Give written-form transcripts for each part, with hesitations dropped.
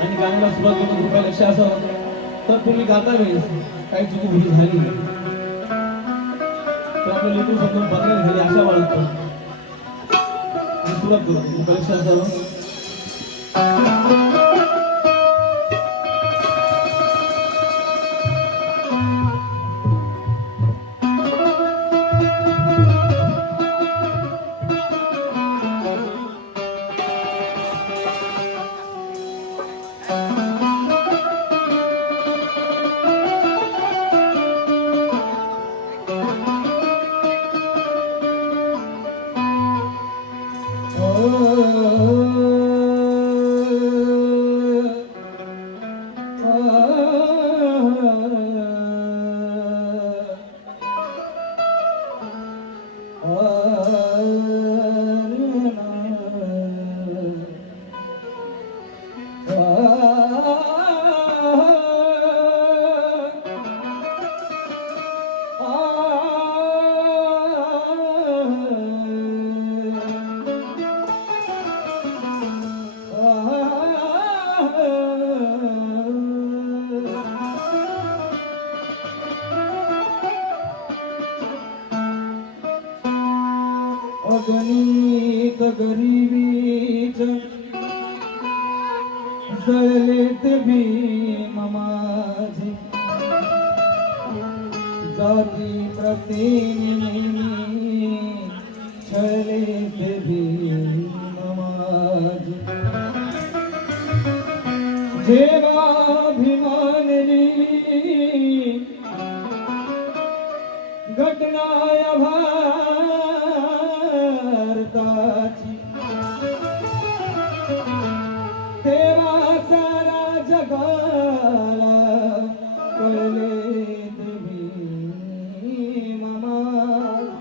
आणि गाण्याला सुरुवात करून कृपया लक्ष असावं. तर तुम्ही गाता वेळेस काही चुकीभुकी झाली तर आपलं लेकरू समजून बदनाम झाली अशा बाळगतो. सुरुवात करू कृपया लक्ष असावं. अगणित गरिबीच जळलेत भीम माझे जाती प्रतीने छळलेत भीम माझे जेव्हा भीमानली घटनाय भारताची तेव्हा सारा जगाला कळले भीम माझे.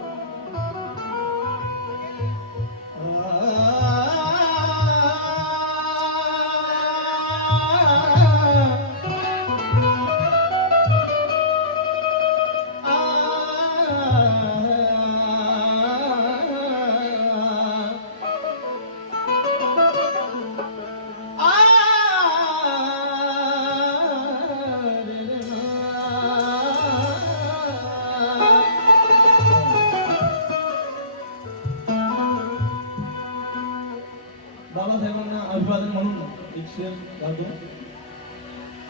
बाबासाहेबांना अभिवादन म्हणून एक शेर गातो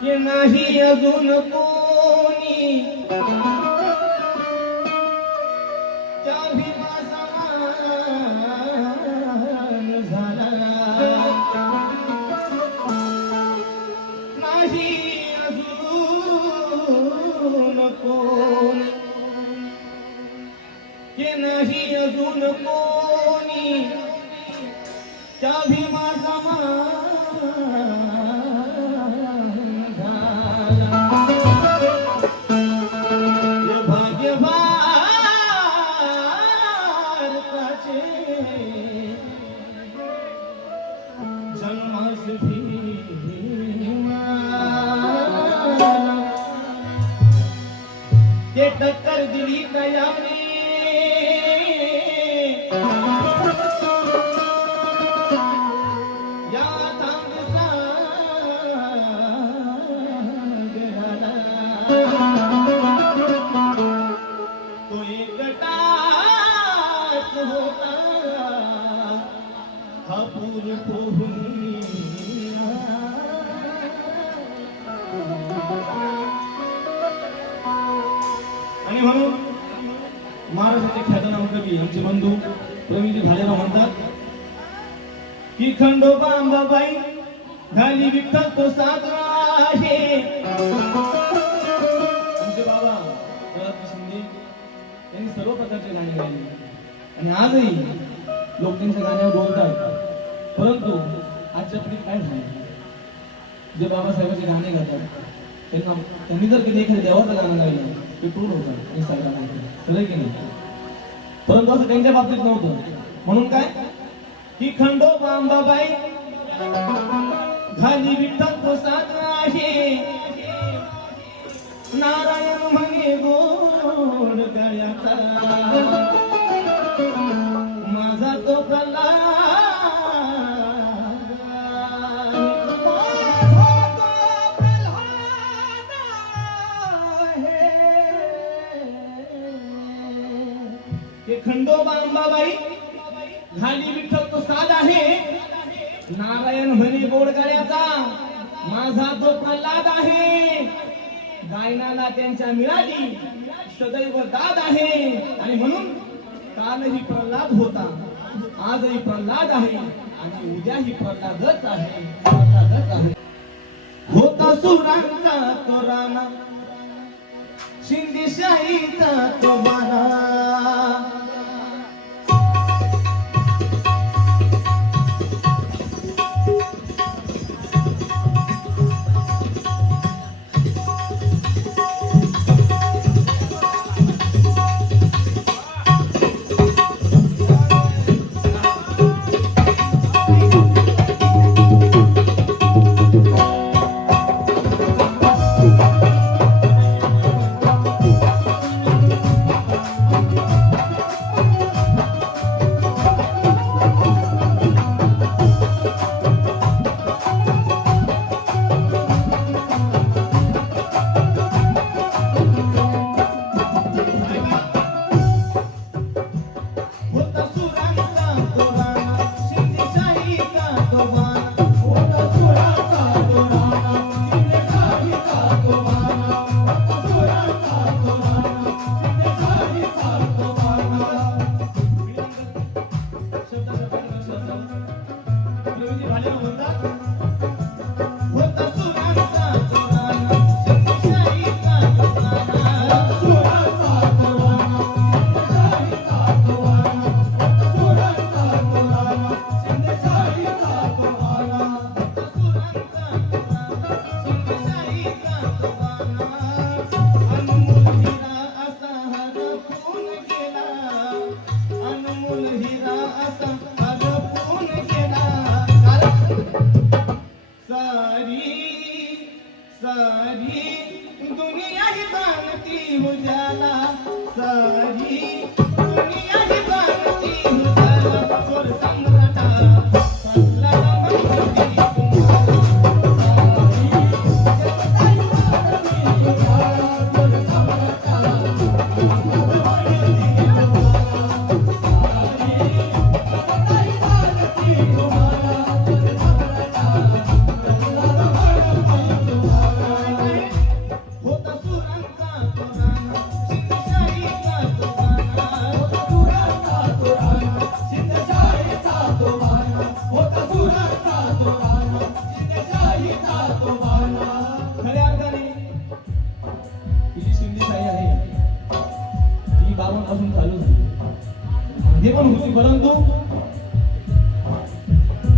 की नाही अजून कोणी त्या भीमासमान झाला नाही अजून कोणी की नाही अजून कोणी त्या भीमासमान झाला. भाग्य भारताचे जन्मास भीमा ते टक्कर दिली दयाने तो एकटाच होता हा पूर पोहणी. आणि म्हणून महाराष्ट्राचे ख्यातनाम कवी आमचे बंधू प्रवीणजी भालेराव म्हणतात की खंडोबा अंबाबाई झाली विठ्ठल तो साजरा आहे. आमचे बाबा शिंदे यांनी सर्व प्रकारचे गाणे गायले आणि आजही लोक त्यांच्या गाण्यावर बोलतात. परंतु आजच्या पिढीत काय झालं, जे बाबासाहेबांचे गाणे गातात त्यांनी जर कधी एखाद्या देवाचं गाणं गायलं ते पूर्ण होतं इंस्टाग्रामवर, खरं की नाही. परंतु असं त्यांच्या बाबतीत नव्हतं. म्हणून काय की खंडोबा अंबाबाई झाली विठ्ठल तो साजरा आहे. नारायण म्हणे गोड गळ्याचा माझा तो प्रल्हाद. गायन म्हणे गोड गाण्याचा माझा तो प्रल्हाद आहे. गायनाला त्यांच्या मिळाली सदैव दाद आहे. आणि म्हणून कालही प्रल्हाद होता, आजही प्रल्हाद आहे आणि उद्याही प्रल्हादच आहे, प्रल्हादच आहे. होता सुरांचा तो राणा, शिंदेशाहीचा तो बाणा.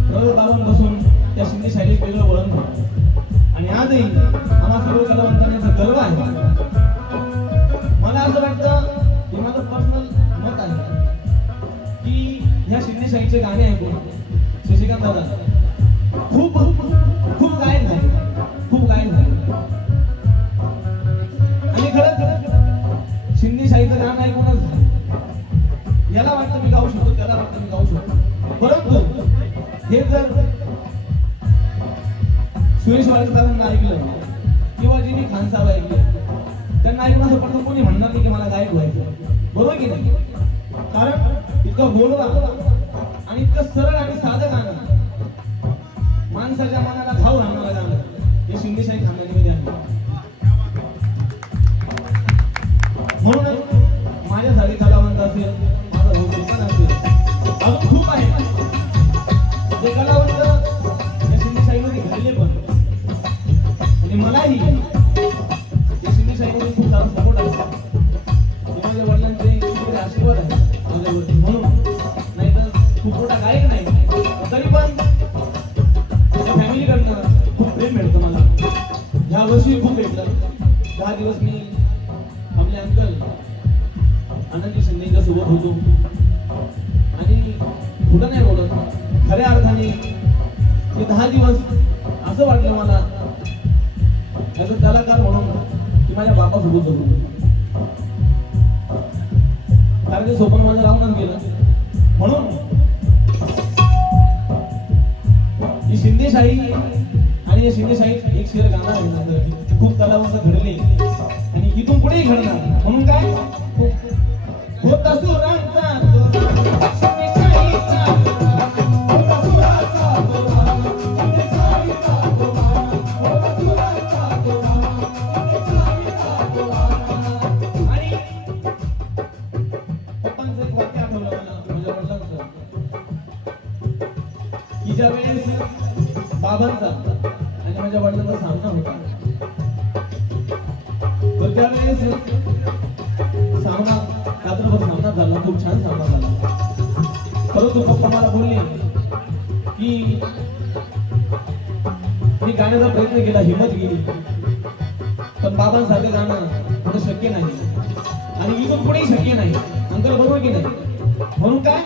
परंतु बाबा बसून त्या शिंदे शैलीत वेगळं वळण होतं. आणि आजही आम्हा सर्व कलावंतांचा गर्व आहे. मला असं वाटतं, हे माझं पर्सनल मत आहे, की ह्या शिंदे शाहीचे गाणे ऐकून शशिकांत दादा खूप खूप गायक झाले, खूप गायक झाले. आणि खरंच शिंदे शाहीचं गाणं ऐकूनच झालं. याला वाटतं मी गाऊ शकतो, त्याला वाटतं मी गाऊ शकतो. परंतु हे जर सुरेश वाडकरांना ऐकलं किंवा जी मी खान साहेब ऐकले, त्यांना ऐकून असं पडतं कोणी म्हणणार नाही की मला गायक व्हायचं. बरोबर की नाही? कारण इतकं गोडवा आणि इतकं सरळ आणि साधं गाणं, माणसाच्या मनाला घाव राहणारं गाणं हे शिंदेशाही खानदानीमध्ये आहे. म्हणून माझ्यासाठी कलावंत असेल, माझा भाऊ पण असेल, अजून खूप आहे जे कलावंत या शिंदेशाहीमध्ये घडले पण. आणि मलाही या शिंदेशाहीमध्ये खूप सारा सपोर्ट असतो. माझ्या वडिलांचे खूप आशीर्वाद आहे माझ्यावरती. म्हणून नाही तर खूप मोठा गायक नाही, तरी पण त्या फॅमिलीकडनं खूप प्रेम मिळतं मला. ह्या वर्षी खूप भेटलं. 10 दिवस मी आपले अंकल आनंदी शिंदेच्या सोबत होतो आणि कुठं नाही बोलत, खऱ्या अर्थाने ते 10 दिवस असं वाटलं मला याचा कलाकार म्हणून की माझ्या बापासोबत जगलो. कारण ते स्वप्न माझं राहूनच गेलं. म्हणून ही शिंदेशाही आणि या शिंदेशाहीत एक शेर गाणं आहे की खूप कलावंत घडले आणि इथून पुढेही घडणार. म्हणून काय होता सुरांचा बाबांचा आणि माझ्या वडिलांचा सामना होता. तर त्यावेळेस सामना रात्रभर सामना झाला, खूप छान सामना झाला. परंतु पप्पा मला बोलले की मी गाण्याचा प्रयत्न केला, हिंमत गेली, पण बाबांसारखं गाणं थोडं शक्य नाही आणि इथून पुढेही शक्य नाही. अंकल बरोबर की नाही? म्हणून काय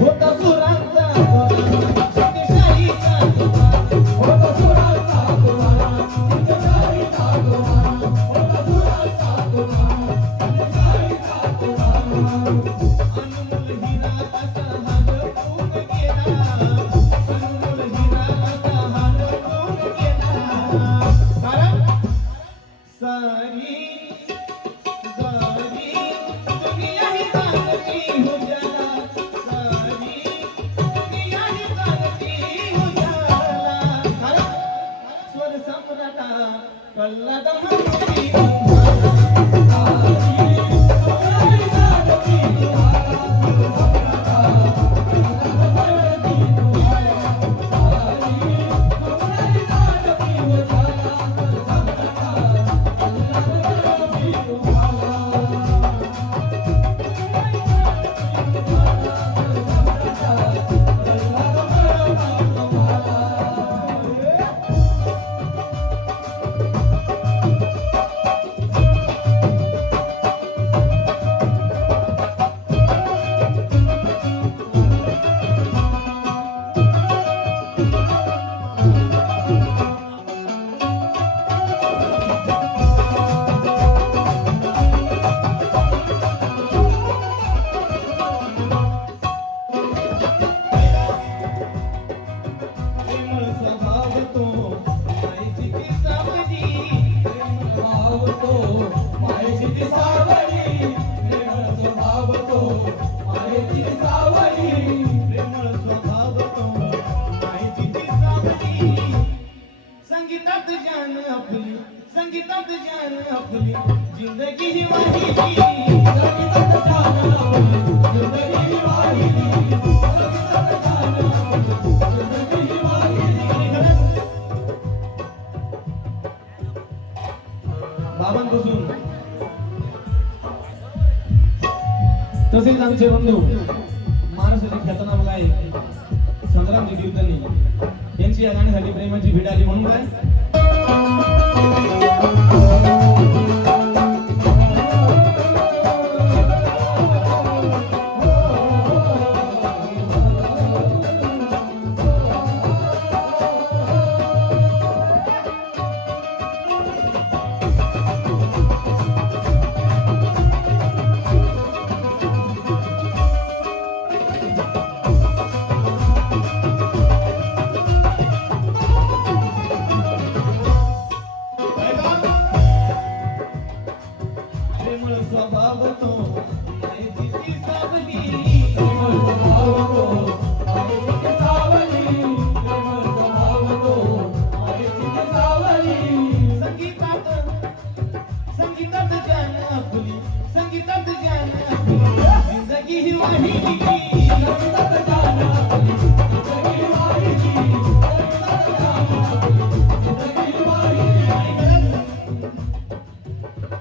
होता सुरांचा शक्तिशालीचा होता सुरांचा शक्तिशालीचा होता सुरांचा अनमोल हिरा असा हाडून गेला, अनमोल हिरा असा हाडून गेला. कारण सारी संगीतात जान आपली, संगीतात जान आपली, जिंदगी ही वाहिली, संगीतात जान आपली, जिंदगी ही वाहिली, संगीतात जान आपली, जिंदगी ही वाहिली. बाबांपासून तसेच आमचे बंधू महाराष्ट्राचे ख्यातनाम गायक संग्रामजी कीर्तनी यांची या गाण्यासाठी प्रेमाची भेट आली. म्हणून काय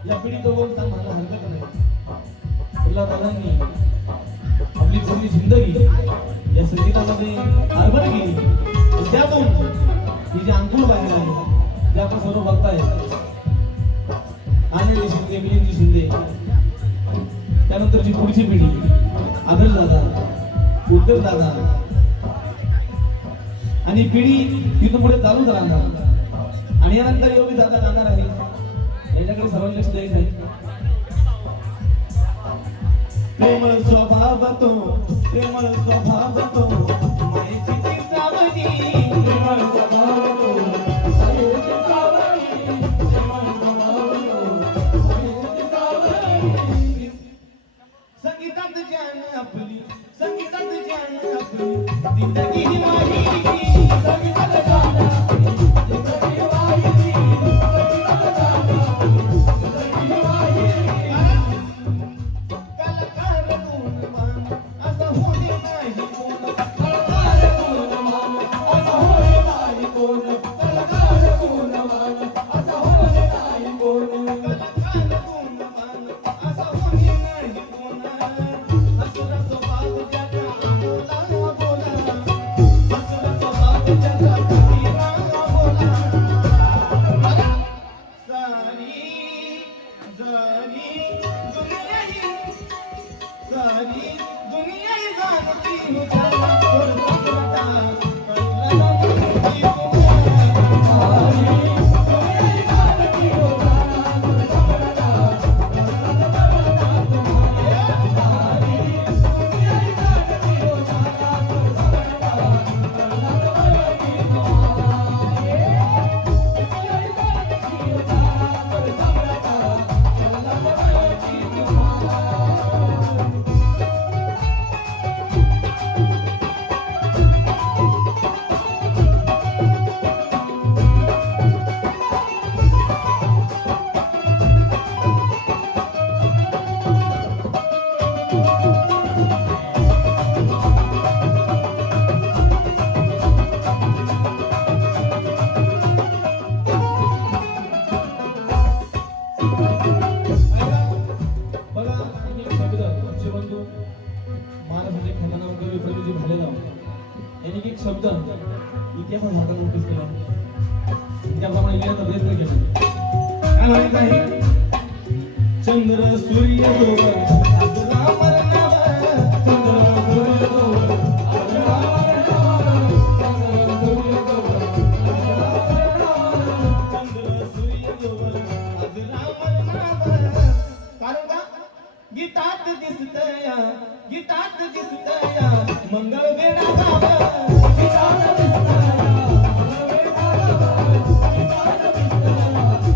या पिढीचं बोलता मला हरकत नाही. दादांनी आपली पूर्ण जिंदगी या संगीतामध्ये अर्पण केली. त्यातून ही जी अंकुर बाहेर आहे, जे आपण सर्व बघताय, आनंदी शिंदे, मिलिंद शिंदे, त्यानंतरची पुढची पिढी आदर्श दादा, उत्तर दादा, आणि पिढी तिथून पुढे चालूच राहणार. आणि यानंतर योगी दादा जाणार आहे. याच्याकडे सर्वांनी लक्ष द्यायचं आहे. प्रेमळ स्वभाव तो, प्रेमळ स्वभाव तो, मायेची सावली, प्रेमळ स्वभाव तो, मायेची सावली, प्रेमळ स्वभाव तो, मायेची सावली. संगीतात जान आपली, संगीतात जान आपली, जिंदगी ही वाहिली, संगीतात जान आपली, जिंदगी ही वाहिली, संगीतात जान आपली, जिंदगी ही वाहिली. असं होणे नाही, कलाकार गुणवान असं होणे फक्त इतिहासासारखा नोटीस केला त्याप्रमाणे लिहायचा प्रयत्न केला. काय म्हणत आहे? चंद्र सूर्य सोबत आज राम नाव, चंद्र सूर्य सोबत आज राम नाव, चंद्र सूर्य सोबत आज राम नाव, चंद्र सूर्य सोबत आज राम नाव. कारण का गीतात दिसतया, गीतात दिसतया मंगळ वेळा गाव, गीतात दिसतया मंगळ वेळा गाव, गीतात दिसतया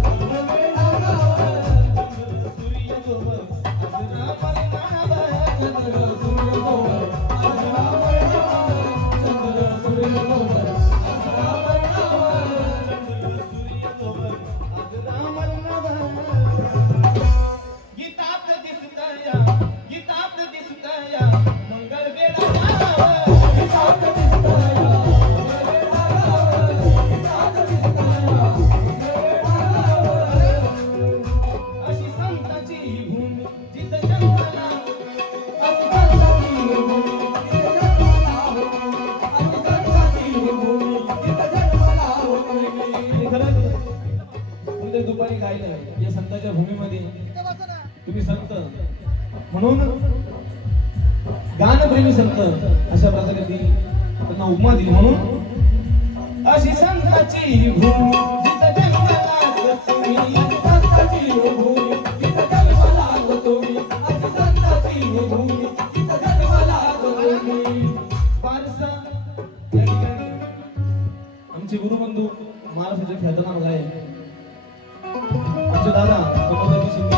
मंगळ वेळा गाव. चंद्र सूर्य सोबत आज राम नाव, चंद्र सूर्य सोबत आज राम नाव, चंद्र सूर्य सोबत आज राम नाव, चंद्र सूर्य सोबत आज राम नाव. गीतात दिसतया, गीतात दिसतया मंगळ वेळा गाव, गीतात दिसतया मंगळ वेळा गाव, गीतात दिसतया मंगळ वेळा गाव. अशी संताची भूमी जिथं जन्माला, अशी संताची भूमी जिथं जन्माला होती, अशी संताची भूमी जिथं जन्माला होती. खरंच उद्या दुपारी गायलं या संताच्या भूमीमध्ये तुम्ही संत म्हणून गानप्रेमी संत अशा प्रकारे ती त्यांना उपमा दिली. म्हणून अशी संताची भूमी जिथं जन्माला तुम्ही, संताची भूमी जिथं जन्माला तुम्ही, अशी संताची भूमी जिथं जन्माला तुम्ही. पारसा या ठिकाणी आमचे गुरुबंधू महाराष्ट्राचे ख्यातनाम गायक आमचे दादा समोदाजी शिंदे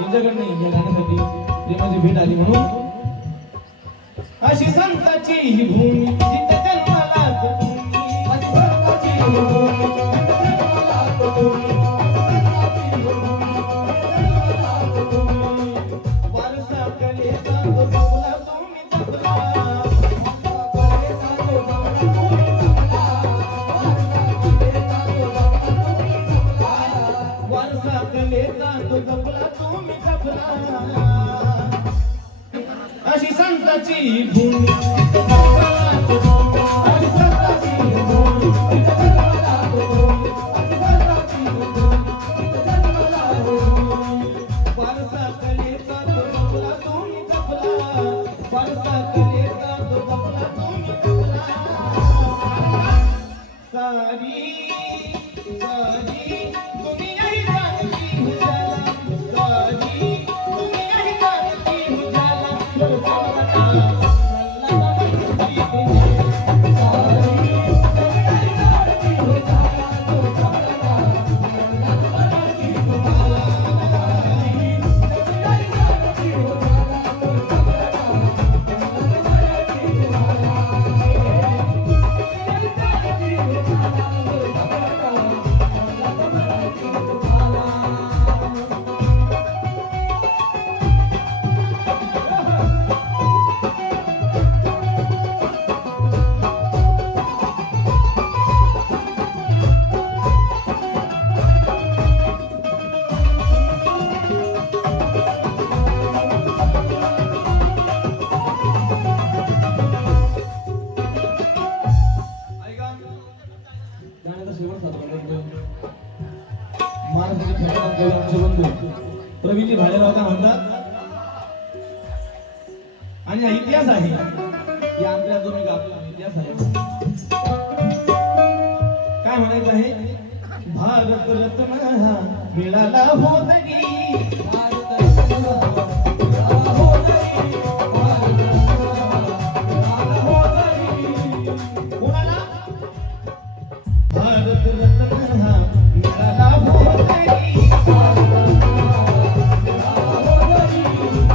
यांच्याकडनं या गाण्यासाठी प्रेमाची भेट आली. म्हणून अशी संताची ही भूमी जिथं जन्माला तुम्ही, अशी संताची भूमी जिथं जन्माला तुम्ही, संताची भूमी जिथं जन्माला तुम्ही. वारसा कलेचा तो जपला तुम्ही जपला, वारसा कलेचा तो जपला तुम्ही जपला, वारसा कलेचा तो जपला तुम्ही जपला. अशी संताची भूमी जिथं जन्माला तुम्ही, अशी संताची भूमी जिथं जन्माला तुम्ही, अशी संताची भूमी जिथं जन्माला तुम्ही. वारसा कलेचा तो जपला तुम्ही जपला, वारसा कलेचा तो जपला तुम्ही जपला. सारी सारी दुनियाही जानती उजाला, सारी दुनियाही जानती उजाला, सुरसवता नल्ला बनती तुझे. सारी दुनियाही जानती उजाला, सुरसवता नल्ला बनती तुझे. सारी दुनियाही जानती उजाला, सुरसवता नल्ला बनती महाराष्ट्राचे ख्यातनाम गायक आमचे बंधू प्रवीणजी भालेराव काय म्हणतात, आणि हा इतिहास आहे या अंतर्यात जो मी गातो इतिहास आहे. काय म्हणायचं आहे? भारत रत्न हा मिळाला हो तरी, भारत रत्न मिळाला हो तरी, भारत रत्न मिळाला हो तरी. कोणाला? भारत रत्न हा मिळाला हो तरी, भारत रत्न मिळाला हो तरी,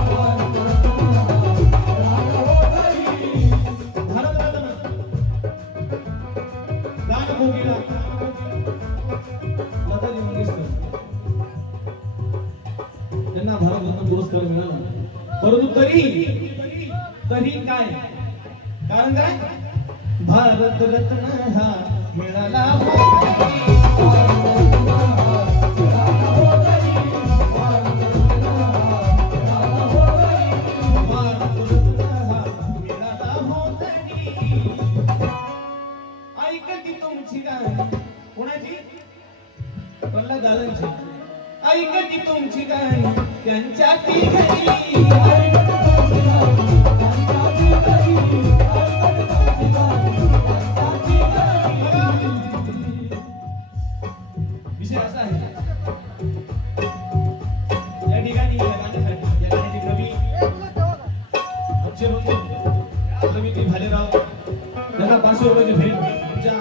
भारत रत्न मिळाला हो तरी. भारत रत्न गानभोगीला लताजी मंगेशकर त्यांना भारतरत्न पुरस्कार मिळाला. परंतु तरी काय कारण काय? भारत रत्न हा मिळाला कोणाची? प्रल्हाद दादांची. ऐकती तुमची गाणी त्यांच्या ती घरी. विषय असा आहे या ठिकाणी या गाण्यासाठी या गाण्याचे कवी आमचे बंधू कवी भालेराव त्यांना 500 रुपयाची भेट तुमच्या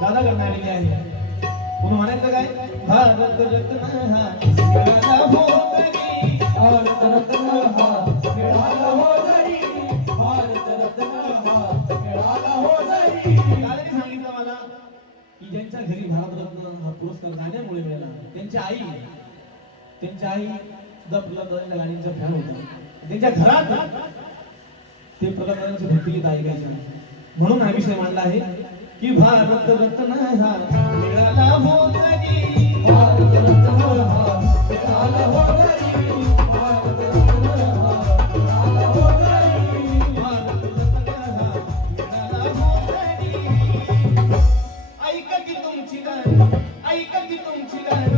दादाकडून आलेली आहे. म्हणून म्हणायचं काय? भारत रत्न हा मिळाला हो तरी, भारत रत्न हा मिळाला हो तरी, भारत रत्न हा मिळाला हो तरी. दादाने सांगितलं मला की ज्यांच्या घरी भारतरत्न हा पुरस्कार गाण्यामुळे मिळाला त्यांची आई सुद्धा प्रल्हादांच्या गाण्यांच्या फॅन होत्या. त्यांच्या घरात ते प्रल्हादांचे भक्तिगीत ऐकायचे. म्हणून हा विषय मांडला आहे की भारत रत्न हा मिळाला हो तरी, भारत रत्न हा मिळाला हो तरी, भारत रत्न हा मिळाला हो तरी, भारत रत्न हा मिळाला हो तरी. ऐकती तुमची गाणी, ऐकती तुमची गाणी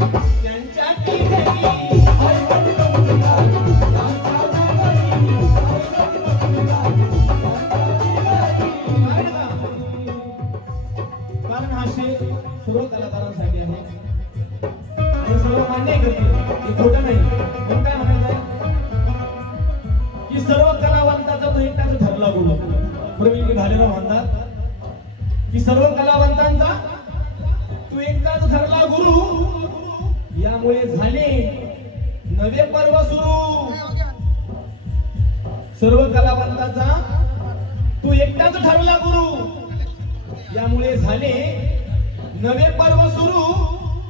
त्यांच्या ती घरी. ऐकती तुमची गाणी त्यांच्या ती घरी, ऐकती तुमची गाणी त्यांच्या ती घरी. कारण हा शेर सर्व कलाकारांसाठी आहे आणि सर्व मान्य करतील हे खोटं नाही. म्हणून काय म्हणायचं की सर्व कलावंताचा तो एकटाच ठरला गुरु. प्रवीण भालेराव म्हणतात की सर्व कलावंतांचा तू एकटाच ठरला गुरु. यामुळे झाले नवे पर्व सुरू. सर्व कलावंताचा तू एकटाच ठरला गुरु. यामुळे झाले नवे पर्व सुरू.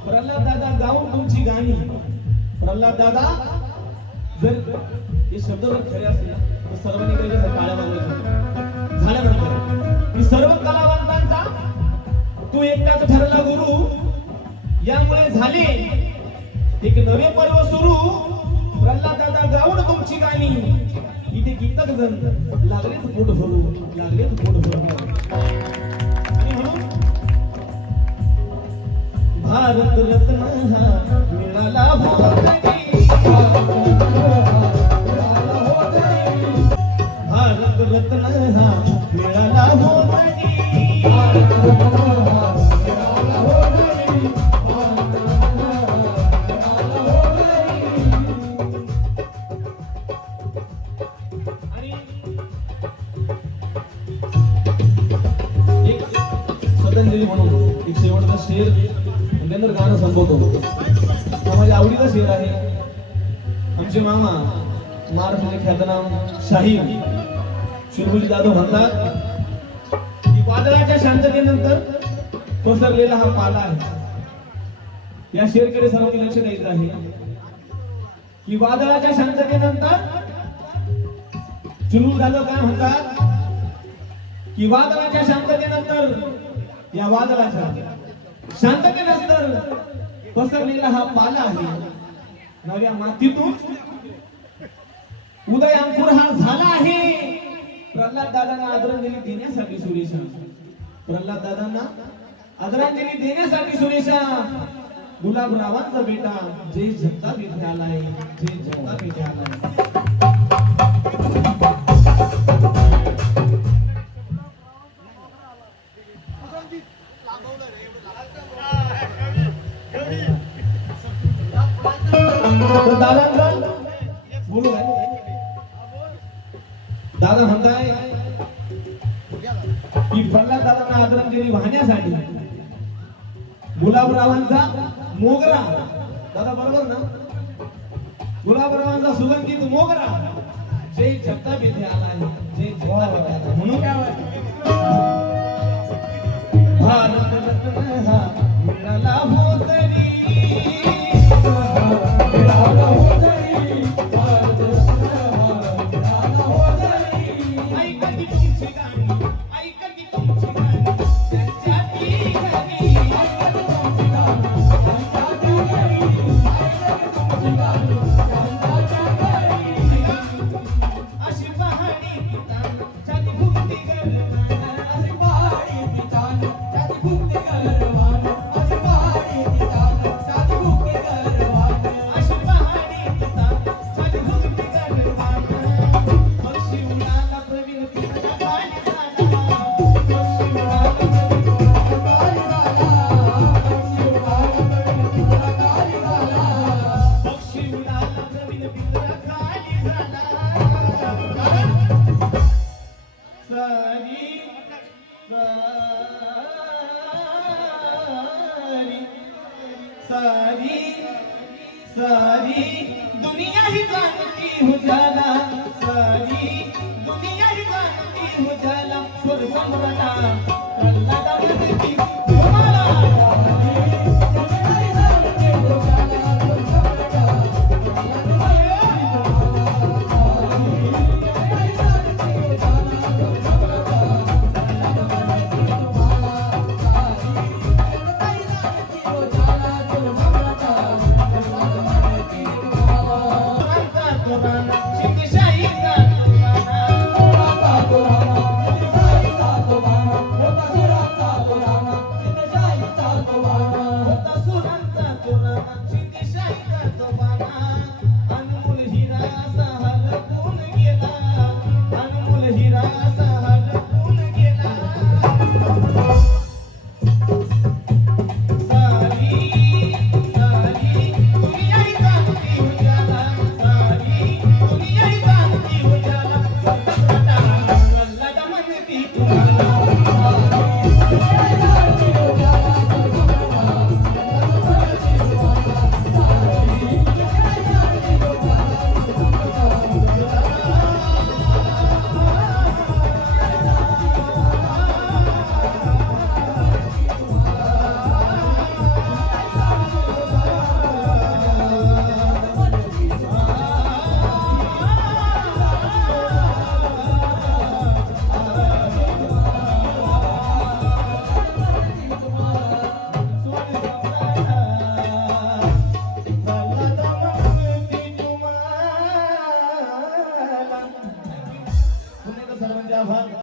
प्रल्हाद दादा गाऊन तुमची गाणी. प्रल्हाद दादा जर हे शब्द जर खरे असतील तर सर्वांनी काही टाळ्या वाजवायच्या. झाल्यानंतर की सर्व कलावंतांचा तू एकटाच ठरला गुरु. यामुळे झाले एक नवे पर्व सुरू. प्रल्हाद दादा गाऊन तुमची गाणी. इथे कित्येक जण लागलेच पोट भरू, लागलेच पोट भरू. भारत रत्न हा मिळाला हो तरी, भारत रत्न हा मिळाला हो तरी, भारत रत्न हा मिळाला हो तरी, भारत रत्न हा मिळाला हो तरी. आणि एक श्रद्धांजली म्हणून एक शेवटचा शेर नंतर गाणं संपवतो. हा माझ्या आवडीचा शेर आहे. आमचे मामा महाराष्ट्राचे ख्यातनाम शाहीर शिरभुजी जाधव म्हणतात की वादळाच्या शांततेनंतर पसरलेला हा पाला आहे. या शेरकडे सर्वांनी लक्ष द्यायचं आहे की वादळाच्या शांततेनंतर चिरू जाधव काय म्हणतात की वादळाच्या शांततेनंतर या वादळाच्या शांततेनंतर पसरलेला हा पाला आहे. नव्या मातीतून उदय अंकुर हा झाला आहे. प्रल्हाद दादांना आदरांजली देण्यासाठी सुरेशा, प्रल्हाद दादांना आदरांजली देण्यासाठी सुरेशा गुलाबरावांचा बेटा जय जगताप इथे आलाय, जय जगताप इथे आलाय. दादा बोलू काय? दादा म्हणताय की प्रल्हाद दादांना आदरांजली वाहण्यासाठी गुलाबरावांचा मोगरा. दादा बरोबर ना? गुलाबरावांचा सुगंधित मोगरा जय जगताप इथे आला आहे, जय जगताप इथे आला. म्हणून काय भारत रत्न हा मिळाला हो तरी, मिळाला हो तरी, भारत रत्न हा मिळाला हो तरी. ऐकती तुमची गाणी, ऐकती तुमची गाणी त्यांच्या ती घरी, ऐकती तुमची गाणी त्यांच्या ती घरी, ऐकती तुमची गाणी त्यांच्या ती घरी. अशी पहाडी पितान छाती फुगती गरवान, अशी पहाडी पितान छाती फुगती गरवान. सारी सारी दुनिया ही जानती उजाला, सारी दुनिया ही जानती उजाला, सुर सम्राटा प्रल्हादा म्हणती तुम्हाला. Suranța,